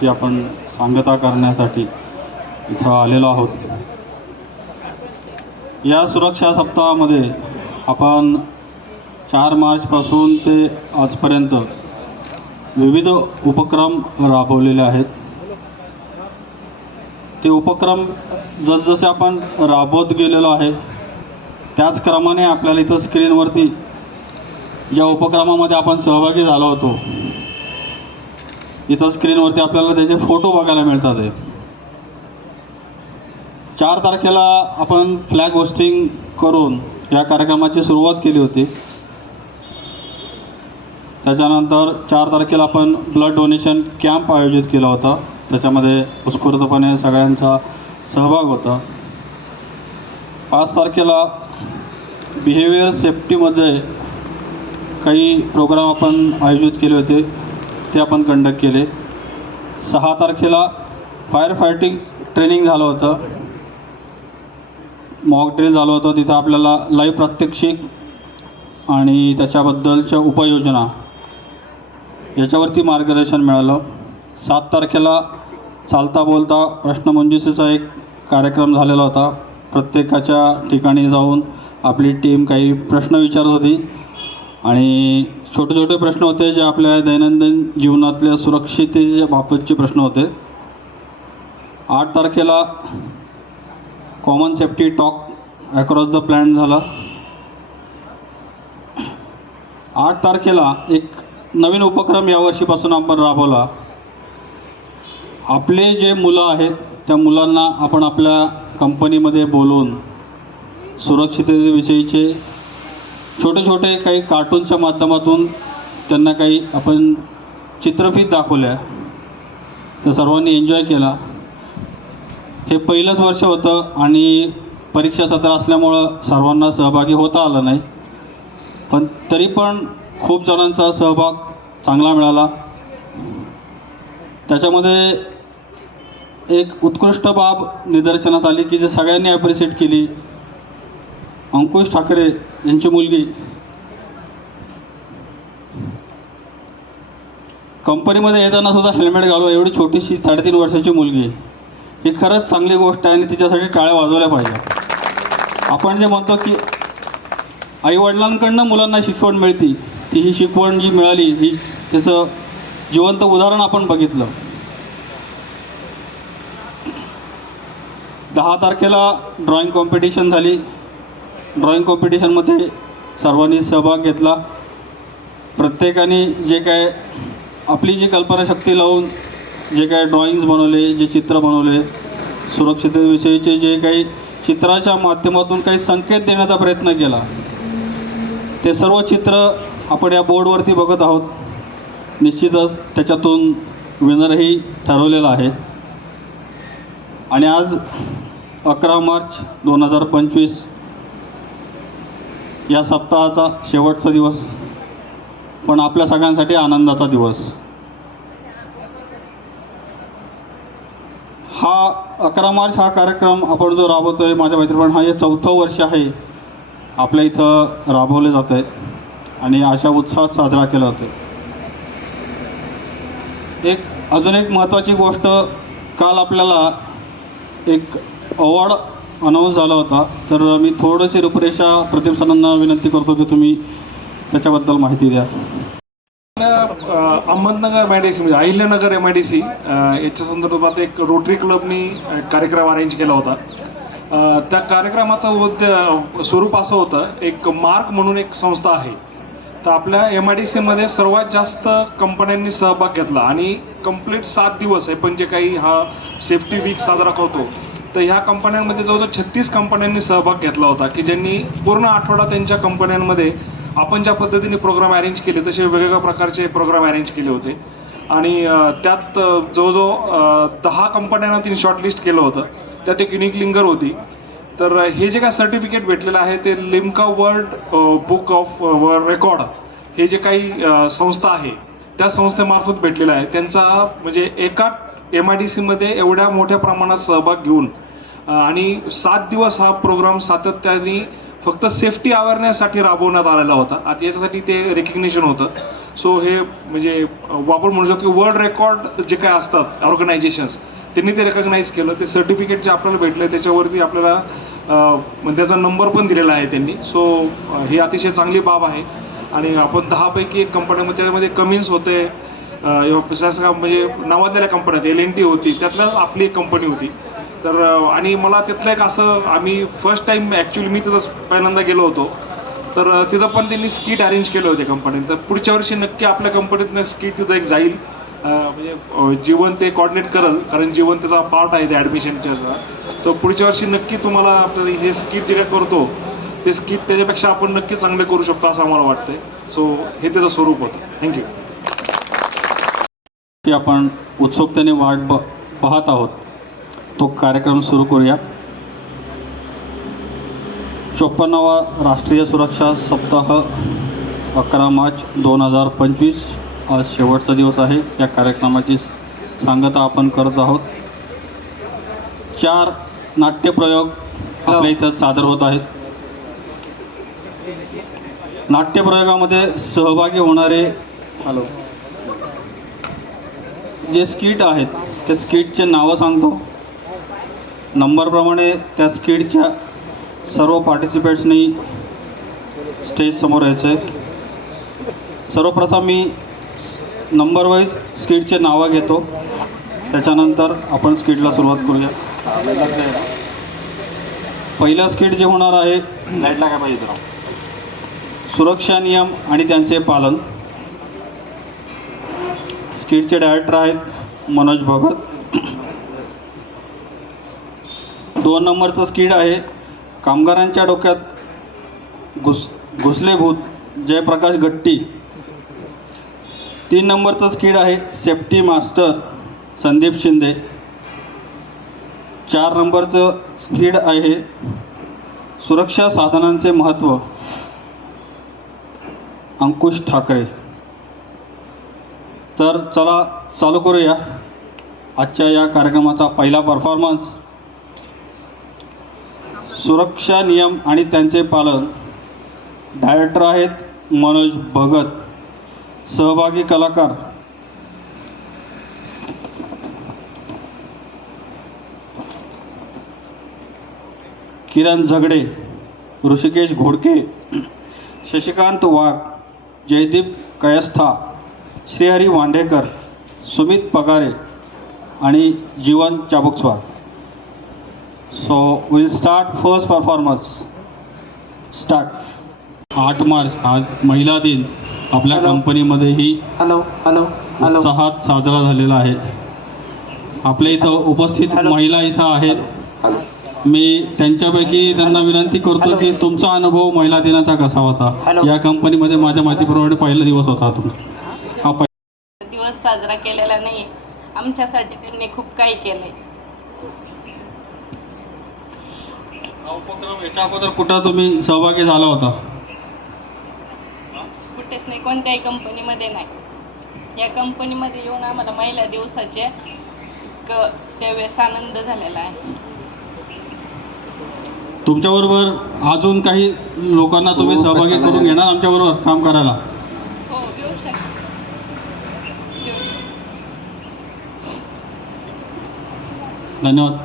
ची आपण सांगता करण्यासाठी इथं आलेलो आहोत। या सुरक्षा सप्ताहामध्ये आपण 4 मार्चपासून ते आजपर्यंत विविध उपक्रम राबवलेले आहेत। ते उपक्रम जसजसे आपण राबवत गेलेलो आहे त्याच क्रमाने आपल्याला इथं स्क्रीनवरती ज्या उपक्रमामध्ये आपण सहभागी झालो होतो इथं स्क्रीनवरती आपल्याला त्याचे फोटो बघायला मिळतात आहे। 4 तारखेला आपण फ्लॅग होस्टिंग करून या कार्यक्रमाची सुरुवात केली होती। त्याच्यानंतर 4 तारखेला आपण ब्लड डोनेशन कॅम्प आयोजित केला होता, त्याच्यामध्ये उत्स्फूर्तपणे सगळ्यांचा सहभाग होता। 5 तारखेला बिहेवियर सेफ्टीमध्ये काही प्रोग्राम आपण आयोजित केले होते, ते आपण कंडक्ट केले। 6 तारखेला फायर फायटिंग ट्रेनिंग झालं होतं, मॉक ड्रिल झालं होतं। तिथं आपल्याला लाईव्ह प्रात्यक्षिक आणि त्याच्याबद्दलच्या उपाययोजना याच्यावरती मार्गदर्शन मिळालं। 7 तारखेला चालता बोलता प्रश्नमंजुषेचा एक कार्यक्रम झालेला होता। प्रत्येकाच्या ठिकाणी जाऊन आपली टीम काही प्रश्न विचारत होती आणि छोटे छोटे प्रश्न होते जे आपल्या दैनंदिन जीवनातल्या सुरक्षिततेच्या बाबतचे प्रश्न होते। 8 तारखेला common safety talk across the plan झाला। 8 तारखेला एक नवीन उपक्रम यावर्षीपासून आपण राबवला। आपले जे मुलं आहेत त्या मुलांना आपण आपल्या कंपनीमध्ये बोलवून सुरक्षिततेविषयीचे छोटे छोटे काही कार्टूनच्या माध्यमातून त्यांना काही आपण चित्रफीत दाखवल्या, तर सर्वांनी एन्जॉय केला। हे पहिलंच वर्ष होतं आणि परीक्षा सत्र असल्यामुळं सर्वांना सहभागी होता आलं नाही, पण तरी पण खूप जणांचा सहभाग चांगला मिळाला। त्याच्यामध्ये एक उत्कृष्ट बाब निदर्शनास आली की जे सगळ्यांनी ॲप्रिशिएट केली। अंकुश ठाकरे यांची मुलगी कंपनीमध्ये येताना सुद्धा हेल्मेट घालून, एवढी छोटीशी 3.5 वर्षाची मुलगी, ही खरंच चांगली गोष्ट आहे आणि तिच्यासाठी टाळ्या वाजवल्या पाहिजे। आपण जे म्हणतो की आईवडिलांकडनं मुलांना शिकवण मिळते, ती ही शिकवण जी मिळाली ही त्याचं जिवंत उदाहरण आपण बघितलं। 10 तारखेला ड्रॉइंग कॉम्पिटिशन झाली। ड्रॉइंग कॉम्पिटिशनमध्ये सर्वांनी सहभाग घेतला। प्रत्येकाने जे काय आपली जी कल्पनाशक्ती लावून जे काय ड्रॉइंग्स बनवले, जे चित्र बनवले, सुरक्षिततेविषयीचे जे काही चित्राच्या माध्यमातून काही संकेत देण्याचा प्रयत्न केला, ते सर्व चित्र आपण या बोर्डवरती बघत आहोत। निश्चितच त्याच्यातून विनरही ठरवलेला आहे आणि आज 11 मार्च 2025 या सप्ताहाचा शेवटचा दिवस, पण आपल्या सगळ्यांसाठी आनंदाचा दिवस। हा 11 मार्च हा कार्यक्रम आपण जो राबवतोय माझ्या मैत्रिणी, हा हे 4थं वर्ष आहे आपल्या इथं राबवले जात आहे आणि अशा उत्साहात साजरा केला जातो। अजून एक महत्त्वाची गोष्ट, काल आपल्याला एक अवॉर्ड अनाऊन्स झाला होता, तर मी थोडीशी रूपरेषा प्रदीप सरांना विनंती करतो की तुम्ही त्याच्याबद्दल माहिती द्या। अहमदनगर MIDC म्हणजे अहिल्यानगर MIDC याच्या संदर्भात एक रोटरी क्लबनी कार्यक्रम अरेंज केला होता। त्या कार्यक्रमाचं स्वरूप असं होतं, एक मार्क म्हणून एक संस्था आहे, तर आपल्या MIDC मध्ये सर्वात जास्त कंपन्यांनी सहभाग घेतला आणि कंप्लीट 7 दिवस आहे पण जे काही हा सेफ्टी वीक साजरा करतो, तर ह्या कंपन्यांमध्ये जवळजवळ 36 कंपन्यांनी सहभाग घेतला होता की ज्यांनी पूर्ण आठवडा त्यांच्या कंपन्यांमध्ये आपण ज्या पद्धतीने प्रोग्राम अरेंज केले तसे वेगवेगळ्या प्रकारचे प्रोग्राम अरेंज केले होते आणि त्यात जवळजवळ 10 कंपन्यांना तिने शॉर्टलिस्ट केलं होतं। त्यात एक युनिक लिंगर होती। तर हे जे काय सर्टिफिकेट भेटलेलं आहे ते Limca world book of record हे जे काही संस्था आहे त्या संस्थेमार्फत भेटलेलं आहे। त्यांचा म्हणजे एका MIDC मध्ये एवढ्या मोठ्या प्रमाणात सहभाग घेऊन आणि 7 दिवस हा प्रोग्राम सातत्याने फक्त सेफ्टी अवेअरनेससाठी राबवण्यात आलेला होता. आता याच्यासाठी ते रेकग्निशन होतं. सो हे म्हणजे आपण म्हणू शकतो की वर्ल्ड रेकॉर्ड जे काय असतात ऑर्गनायझेशन्स, त्यांनी ते रेकग्नाईज केलं. ते सर्टिफिकेट जे आपल्याला भेटलं त्याच्यावरती आपल्याला म्हणजे त्याचा नंबर पण दिलेला आहे त्यांनी. सो ही अतिशय चांगली बाब आहे. आणि आपण 10 पैकी एक कंपन्यामध्ये त्यामध्ये कमिन्स होते, म्हणजे नावाजलेल्या कंपन्यात LNT होती, त्यातल्याच आपली एक कंपनी होती. तर आणि मला तिथलं एक असं, आम्ही फर्स्ट टाईम ॲक्च्युली मी तिथं पहिल्यांदा गेलो होतो, तर तिथं पण त्यांनी स्किट अरेंज केलं होते कंपनीत. तर पुढच्या वर्षी नक्की आपल्या कंपनीतनं स्किट तिथं एक जाईल. म्हणजे जीवन ते कॉर्डिनेट करेल, कारण जीवन त्याचा पार्ट आहे ते ॲडमिशनच्या. तर पुढच्या वर्षी नक्की तुम्हाला आपलं हे स्किट जे काय करतो ते स्किट त्याच्यापेक्षा आपण नक्की चांगले करू शकतो असं आम्हाला वाटतंय. सो हे त्याचं स्वरूप होतं. थँक्यू. की आपण उत्सुकतेने वाट पाहत आहोत तो कार्यक्रम सुरू करूया. 54वा राष्ट्रीय सुरक्षा सप्ताह 11 मार्च 2025 आज शेवटचा दिवस आहे. या कार्यक्रमाची सांगता आपण करत आहोत. 4 नाट्यप्रयोग आपल्या इथं सादर होत आहेत. नाट्यप्रयोगामध्ये सहभागी होणारे जे स्किट आहेत त्या स्किटचे नावं सांगतो. नंबरप्रमाणे त्या स्किटच्या सर्व पार्टिसिपेंट्सनी स्टेज समोर यायचं आहे. सर्वप्रथम मी नंबर वाईज स्किटचे नावं घेतो, त्याच्यानंतर आपण स्किटला सुरुवात करूया. पहिलं स्किट जे होणार आहे, सुरक्षा नियम आणि त्यांचे पालन. स्किटचे डायरेक्टर आहेत मनोज भगत. 2 नंबरचं स्किट आहे कामगारांच्या डोक्यात घुसले भूत, जयप्रकाश गट्टी. 3 नंबरचं स्किट आहे सेफ्टी मास्टर, संदीप शिंदे. 4 नंबरचं स्किट आहे सुरक्षा साधनांचे महत्त्व, अंकुश ठाकरे. तर चला चालू करूया आजच्या या कार्यक्रमाचा पहिला परफॉर्मन्स. सुरक्षा नियम आणि त्यांचे पालन. डायरेक्टर आहेत मनोज भगत. सहभागी कलाकार किरण झगडे, ऋषिकेश घोडके, शशिकांत वाघ, जयदीप कयस्था, श्रीहरी वांढेकर, सुमित पगारे आणि Jeevan Chabukswar. So will start first performance. Start. 8 मार्च आज महिला दिन आपल्या कंपनीमध्येही उत्साहात साजरा झालेला आहे. आपल्या इथं उपस्थित महिला इथं आहेत. मी त्यांच्यापैकी त्यांना विनंती करतो की तुमचा अनुभव महिला दिनाचा कसा होता? या कंपनीमध्ये माझ्या माहितीप्रमाणे पहिला दिवस होता तुमचा. हा दिवस साजरा केलेला नाही, आमच्यासाठी त्यांनी खूप काही केलंय. उपक्रम याच्या अगोदर कुठं तुम्ही सहभागी झाला होता? कुठेच नाही, कोणत्याही कंपनीमध्ये नाही. या कंपनीमध्ये येऊन आम्हाला महिला दिवसाचे त्यावेळेस आनंद झालेला आहे. तुमच्याबरोबर अजून काही लोकांना तुम्ही सहभागी करून घेणार आमच्याबरोबर काम करायला? हो, येऊ शकतो. धन्यवाद.